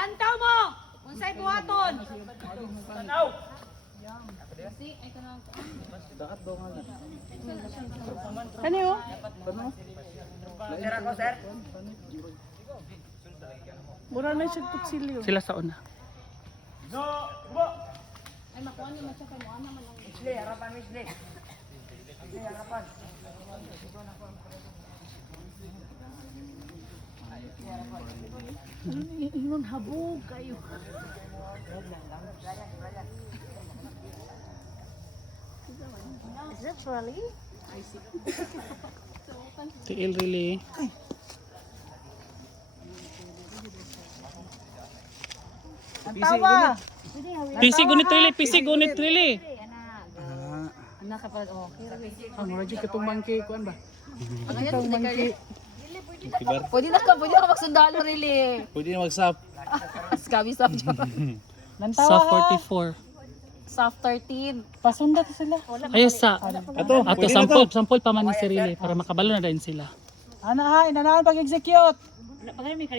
Lantaw mo! Unsay buhaton? Tanaw. Kani oh? Sir ako, sir. Mura na siya kutsilyo. Sila sa una. No, bo. Ay, makuha ni Matcha kay mo. Ano man lang. Misli, harapan, misli. Misli, harapan. Ingon habog kayo. Is that really? Tiil really. Ang tawa. PC gunit really, PC gunit really. Anak kapag okay. Ang mura dyan katong monkey, kuan ba? Katong monkey. Pwede na ka magsundalo really. Pwede na mag-sap. Skabi sa Sa 44. Soft 13. Pasunda to sila. Ayos sa. Ato, Ato sampol pa man ni Sirili para makabalo na din sila. Ana ha, inanahan pag-execute.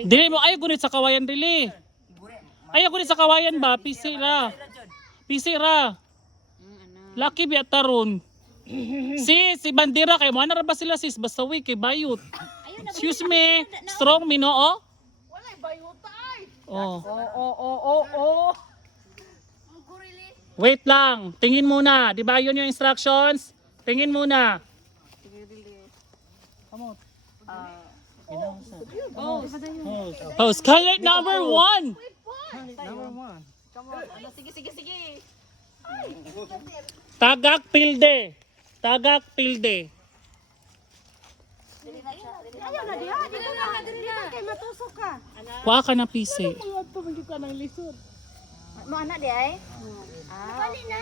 Dili mo ayo gunit sa kawayan dili. Ayo gunit sa kawayan ba PC ra. PC ra. Lucky biya taron. Si bandera kay mo ana ra ba sila sis basta week kay bayot. Excuse me, strong me no oh. Walay bayuta ay. Oh. Oo. Wait lang, tingin muna. Di ba yun yung instructions? Tingin muna. Kamot. Post color number 1. Sige. Tagak pilde. Tagak pilde. Ayaw na diha. Dito na kay matusok ka. Kuha ka ng PC. Mga to, hindi ka ng lisod. Mo anak di ay? Bali na.